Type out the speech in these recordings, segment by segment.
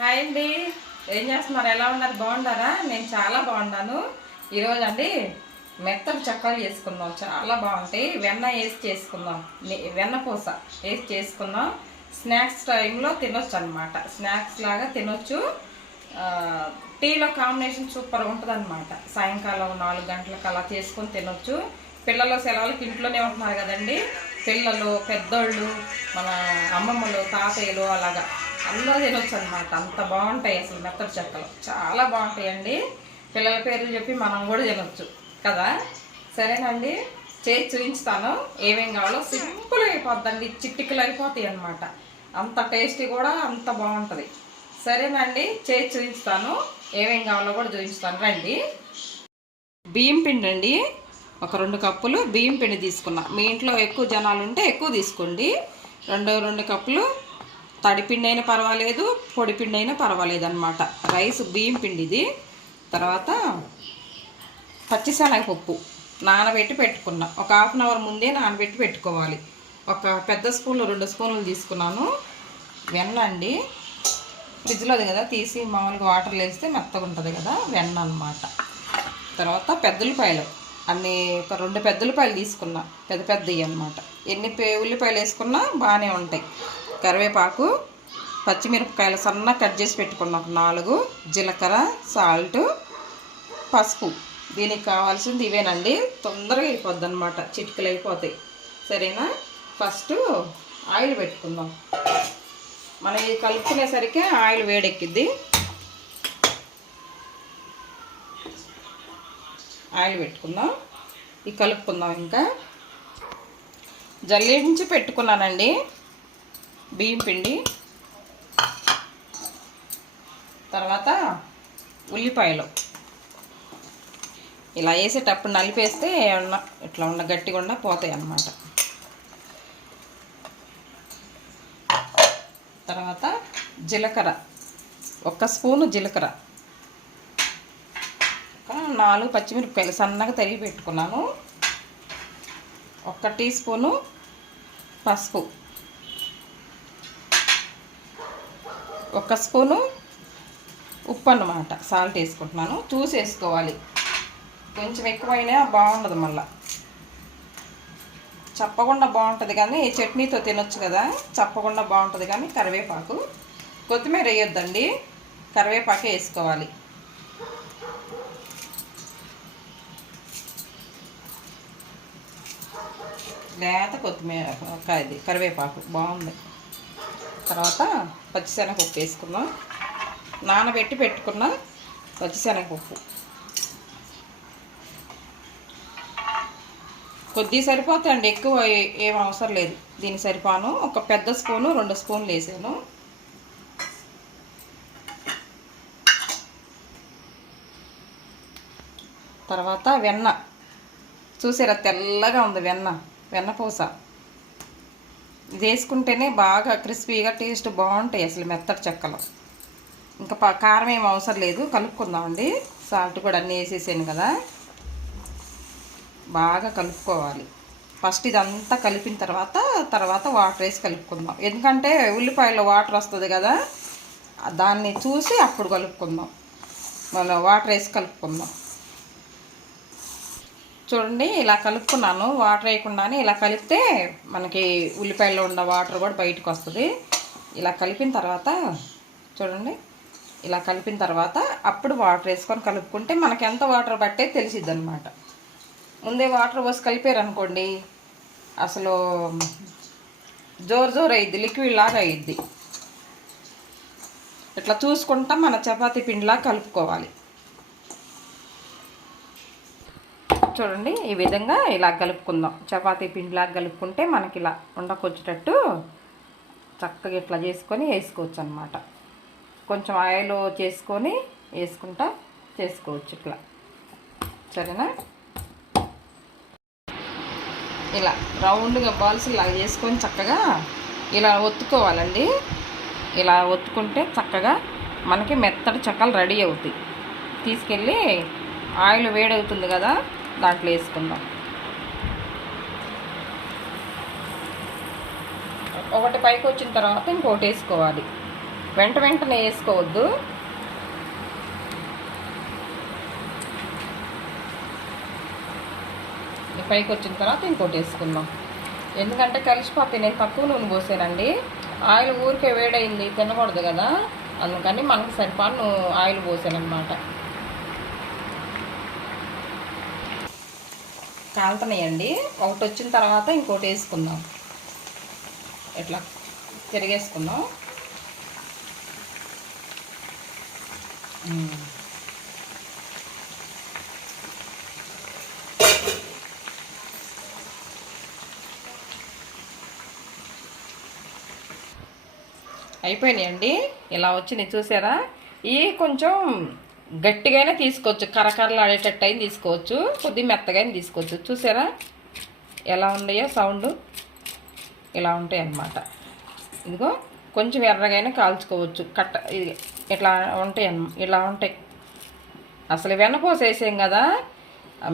Hi అండి. ఏం చేస్తున్నారు? ఎలా ఉన్నారు? బాగున్నారా? నేను చాలా బాగున్నాను. ఈరోజు అండి మెత్తలు చక్కలు చేసుకుందాం. చాలా బాగుంటాయి. వెన్న వేసి చేసుకుందాం. వెన్న పూస వేసి చేసుకుందాం. స్నాక్స్ టైంలో తినొచ్చు అనమాట. స్నాక్స్ లాగా తినొచ్చు. టీలో కాంబినేషన్ సూపర్ ఉంటుంది అనమాట. సాయంకాలం 4 గంటలకు అలా చేసుకొని తినొచ్చు. పిల్లలు సెలవులకి ఇంట్లోనే ఉంటున్నారు కదండి. పిల్లలు, పెద్దోళ్ళు, మన అమ్మమ్మలు, తాతయ్యలు అలాగా అందరూ తినొచ్చు అనమాట. అంత బాగుంటాయి అసలు మెత్తడి చెక్కలు. చాలా బాగుంటాయండి. పిల్లల పేర్లు చెప్పి మనం కూడా తినొచ్చు కదా. సరేనండి, చేసి చూపించుతాను. ఏమేం కావాలో సింపుల్ అయిపోద్దండి. చిటికలు అయిపోతాయి అనమాట. అంత టేస్టీ కూడా అంత బాగుంటుంది. సరేనండి, చేసి చూపిస్తాను. ఏమేం కావాలో కూడా చూపిస్తాను రండి. బియ్యం పిండి అండి, ఒక 2 కప్పులు బియ్యం పిండి తీసుకున్నా. మీ ఇంట్లో ఎక్కువ జనాలు ఉంటే ఎక్కువ తీసుకోండి. 2 కప్పులు తడిపిండి అయినా పర్వాలేదు, పొడిపిండి అయినా పర్వాలేదు అనమాట. రైస్ బియ్యం పిండిది. తర్వాత పచ్చిశనగపప్పు నానబెట్టి పెట్టుకున్నా. ఒక ½ అవర్ ముందే నానబెట్టి పెట్టుకోవాలి. ఒక పెద్ద స్పూన్లు 2 స్పూన్లు తీసుకున్నాను. వెన్న అండి, ఫ్రిడ్జ్లోది కదా, తీసి మామూలుగా వాటర్లో వేస్తే మెత్తగా ఉంటుంది కదా, వెన్న అనమాట. తర్వాత పెద్దలపాయలు అన్నీ ఒక 2 పెద్దలపాయలు తీసుకున్నా, పెద్దవి అనమాట. ఎన్ని ఉల్లిపాయలు వేసుకున్నా బాగానే ఉంటాయి. కరివేపాకు, పచ్చిమిరపకాయలు సన్నగా కట్ చేసి పెట్టుకున్నా ఒక 4, జీలకర్ర, సాల్ట్, పసుపు. దీనికి కావాల్సింది ఇవేనండి. తొందరగా అయిపోద్ది అనమాట, చిటికలు అయిపోతాయి. సరేనా? ఫస్ట్ ఆయిల్ పెట్టుకుందాం. మనం ఇది కలుపుకునేసరికి ఆయిల్ వేడెక్కిద్ది. ఆయిల్ పెట్టుకుందాం. ఇది కలుపుకుందాం. ఇంకా జల్లించి పెట్టుకున్నానండి బియ్యం పిండి. తర్వాత ఉల్లిపాయలు ఇలా వేసేటప్పుడు నలిపేస్తే ఇట్లా గట్టిగా పోతాయి అన్నమాట. తర్వాత జీలకర్ర, 1 స్పూను జీలకర్ర, ఒక 4 పచ్చిమిరపకాయలు సన్నగా తరిగి పెట్టుకున్నాను. 1 టీ స్పూను పసుపు, 1 స్పూను ఉప్పు అన్నమాట. సాల్ట్ వేసుకుంటున్నాను. చూసి వేసుకోవాలి, కొంచెం ఎక్కువైనా బాగుండదు. మళ్ళీ చప్పకుండా బాగుంటుంది, కానీ చట్నీతో తినొచ్చు కదా. చప్పకుండా బాగుంటుంది. కానీ కరివేపాకు, కొత్తిమీర వేయొద్దండి, కరివేపాకే వేసుకోవాలి. లేత కొత్తిమీర, ఇది కరివేపాకు బాగుంది. తర్వాత పచ్చిశనగపప్పు వేసుకుందాం. నానబెట్టి పెట్టుకున్న పచ్చిశనగపప్పు కొద్ది సరిపోతాయండి, ఎక్కువ ఏం అవసరం లేదు. దీనికి సరిపాను. ఒక పెద్ద స్పూను 2 స్పూన్లు వేసాను. తర్వాత వెన్న, చూసారా తెల్లగా ఉంది వెన్న పూస. ఇది వేసుకుంటేనే బాగా క్రిస్పీగా టేస్ట్ బాగుంటాయి అసలు మెత్తటి చెక్కలు. ఇంకా కారం ఏం అవసరం లేదు. కలుపుకుందామండి. సాల్ట్ కూడా అన్నీ వేసేసాను కదా, బాగా కలుపుకోవాలి. ఫస్ట్ ఇదంతా కలిపిన తర్వాత వాటర్ వేసి కలుపుకుందాం. ఎందుకంటే ఉల్లిపాయలో వాటర్ వస్తుంది కదా, దాన్ని చూసి అప్పుడు కలుపుకుందాం. మళ్ళీ వాటర్ వేసి కలుపుకుందాం. చూడండి, ఇలా కలుపుకున్నాను. వాటర్ వేయకుండానే ఇలా కలిపితే మనకి ఉల్లిపాయలో ఉన్న వాటర్ కూడా బయటకు వస్తుంది. ఇలా కలిపిన తర్వాత చూడండి, ఇలా కలిపిన తర్వాత అప్పుడు వాటర్ వేసుకొని కలుపుకుంటే మనకి ఎంత వాటర్ పట్టే తెలిసిద్ది అనమాట. ముందే వాటర్ పోసి కలిపారనుకోండి అసలు జోరు అయ్యిద్ది, లిక్విడ్ లాగా అయ్యిద్ది. ఇట్లా చూసుకుంటా మన చపాతీ పిండిలాగా కలుపుకోవాలి. చూడండి, ఈ విధంగా ఇలా కలుపుకుందాం. చపాతీ పిండిలాగా కలుపుకుంటే మనకి ఇలా ఉండకొచ్చేటట్టు చక్కగా ఇట్లా చేసుకొని వేసుకోవచ్చు అనమాట. కొంచెం ఆయిల్ చేసుకొని వేసుకుంటా చేసుకోవచ్చు ఇట్లా. సరేనా? ఇలా రౌండ్గా బాల్స్ ఇలా చేసుకొని చక్కగా ఇలా ఒత్తుకోవాలండి. ఇలా ఒత్తుకుంటే చక్కగా మనకి మెత్తటి చెక్కలు రెడీ అవుతాయి. తీసుకెళ్ళి ఆయిల్ వేడవుతుంది కదా, దాంట్లో వేసుకుందాం. ఒకటి పైకి వచ్చిన తర్వాత ఇంకోటి వేసుకోవాలి. వెంటనే వేసుకోవద్దు. పైకి వచ్చిన తర్వాత ఇంకోటి వేసుకుందాం. ఎందుకంటే కలిసిపోతే నేను తక్కువ నూనె పోసానండి. ఆయిల్ ఊరికే వేడైంది తినకూడదు కదా, అందుకని మనకు సరిపడా ఆయిల్ పోసానమాట. కాలుతున్నాయండి. ఒకటి వచ్చిన తర్వాత ఇంకోటి వేసుకుందాం. ఇట్లా తిరిగేసుకుందాం. అయిపోయినాయండి. ఇలా వచ్చినాయి చూసారా. ఇవి కొంచెం గట్టిగానే తీసుకోవచ్చు, కరకరలు ఆడేటట్టు అయిన తీసుకోవచ్చు, కొద్దిగా మెత్తగానే తీసుకోవచ్చు. చూసారా ఎలా ఉన్నాయో సౌండ్, ఇలా ఉంటాయి అన్నమాట. ఇదిగో కొంచెం ఎర్రగానే కాల్చుకోవచ్చు. ఇది ఇట్లా ఉంటాయి ఇలా ఉంటాయి. అసలు వెన్నపూస వేసాం కదా,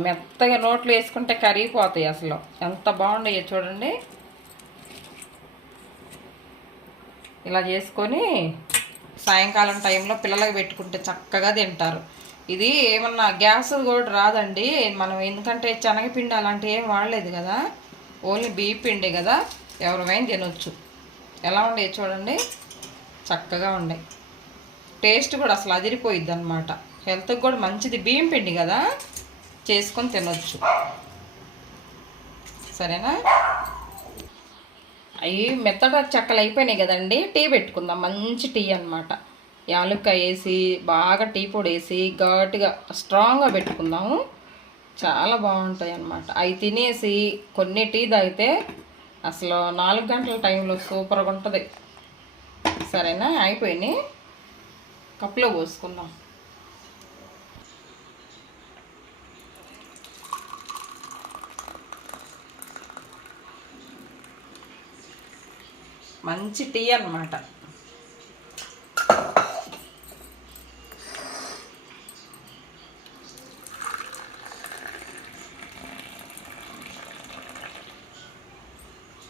మెత్తగా నోట్లో వేసుకుంటే కరిగిపోతాయి. అసలు ఎంత బాగున్నాయో చూడండి. ఇలా చేసుకొని సాయంకాలం టైంలో పిల్లలకి పెట్టుకుంటే చక్కగా తింటారు. ఇది ఏమన్నా గ్యాస్ కూడా రాదండి మనం, ఎందుకంటే శనగపిండి అలాంటివి ఏం వాడలేదు కదా, ఓన్లీ బియ్య పిండి కదా, ఎవరైనా తినొచ్చు. ఎలా ఉండే చూడండి, చక్కగా ఉండే. టేస్ట్ కూడా అసలు అదిరిపోయిద్ది అనమాట. హెల్త్కి కూడా మంచిది, బియ్యం పిండి కదా, చేసుకొని తినొచ్చు. సరేనా. అవి మెత్తడ చెక్కలు అయిపోయినాయి కదండి. టీ పెట్టుకుందాం, మంచి టీ అనమాట. యాలక్కాయ వేసి బాగా టీ పొడి వేసి ఘాటుగా స్ట్రాంగ్గా పెట్టుకుందాము. చాలా బాగుంటాయి అన్నమాట. అవి తినేసి కొన్ని టీ తాగితే అసలు 4 గంటల టైంలో సూపర్గా ఉంటుంది. సరేనా. అయిపోయినాయి, కప్పులో పోసుకుందాం. మంచి టీ అన్నమాట.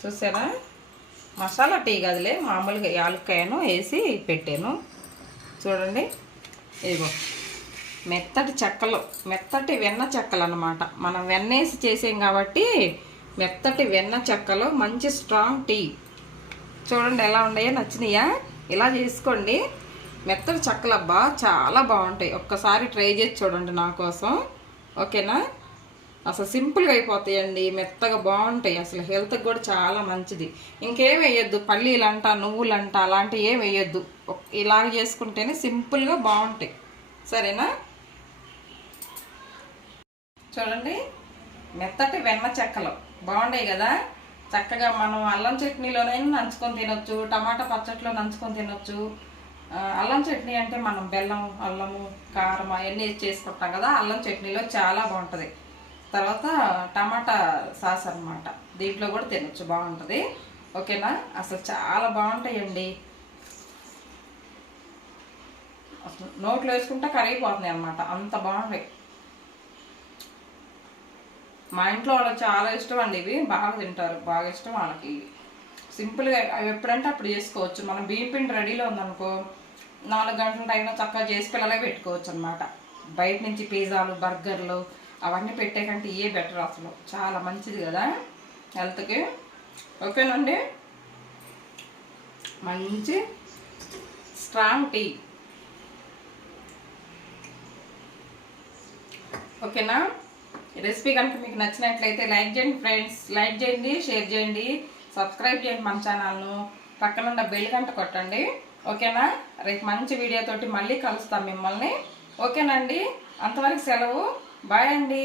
చూసారా, మసాలా టీ కదలే, మామూలుగా యాలక్కాయను వేసి పెట్టాను. చూడండి, ఇదిగో మెత్తటి చెక్కలు, మెత్తటి వెన్న చెక్కలు అన్నమాట. మనం వెన్నేసి చేసాం కాబట్టి మెత్తటి వెన్న చెక్కలు, మంచి స్ట్రాంగ్ టీ. చూడండి ఎలా ఉన్నాయో, నచ్చినాయా? ఇలా చేసుకోండి. మెత్తటి చెక్కలు అబ్బా చాలా బాగుంటాయి. ఒక్కసారి ట్రై చేసి చూడండి నా కోసం, ఓకేనా. అసలు సింపుల్గా అయిపోతాయండి, మెత్తగా బాగుంటాయి. అసలు హెల్త్కి కూడా చాలా మంచిది. ఇంకేం వేయొద్దు, పల్లీలంట నువ్వులంట అలాంటివి ఏం వేయొద్దు. ఇలాగ చేసుకుంటేనే సింపుల్గా బాగుంటాయి. సరేనా. చూడండి, మెత్తటి వెన్న చెక్కలు బాగున్నాయి కదా. చక్కగా మనం అల్లం చట్నీలోనైనా నంచుకొని తినొచ్చు, టమాటా పచ్చట్లో నంచుకొని తినొచ్చు. అల్లం చట్నీ అంటే మనం బెల్లం, అల్లము, కారం అవన్నీ చేసుకుంటాం కదా, అల్లం చట్నీలో చాలా బాగుంటుంది. తర్వాత టమాటా సాస్ అన్నమాట, దీంట్లో కూడా తినొచ్చు, బాగుంటుంది. ఓకేనా. అసలు చాలా బాగుంటాయండి. అసలు నోట్లో వేసుకుంటే కరిగిపోతున్నాయి అన్నమాట, అంత బాగుంటాయి. మా ఇంట్లో వాళ్ళకి చాలా ఇష్టం అండి, ఇవి బాగా తింటారు, బాగా ఇష్టం వాళ్ళకి. సింపుల్గా అవి ఎప్పుడంటే అప్పుడు చేసుకోవచ్చు. మనం బియ్యం పిండి రెడీలో ఉందనుకో, 4 గంటల టైంలో చక్కగా చేసి పిల్లలకి పెట్టుకోవచ్చు అనమాట. బయట నుంచి పిజ్జాలు, బర్గర్లు అవన్నీ పెట్టే కంటే ఇవే బెటర్. అసలు చాలా మంచిది కదా హెల్త్కి. ఓకేనండి. మంచి స్ట్రాంగ్ టీ. ఓకేనా. రెసిపీ కనుక మీకు నచ్చినట్లయితే లైక్ చేయండి ఫ్రెండ్స్, లైక్ చేయండి, షేర్ చేయండి, సబ్స్క్రైబ్ చేయండి మన ఛానల్ను. పక్కనున్న బెల్ గంట కొట్టండి. ఓకేనా. రేపు మంచి వీడియోతోటి మళ్ళీ కలుస్తాం మిమ్మల్ని. ఓకేనండి. అంతవరకు సెలవు. బాయ్ అండి.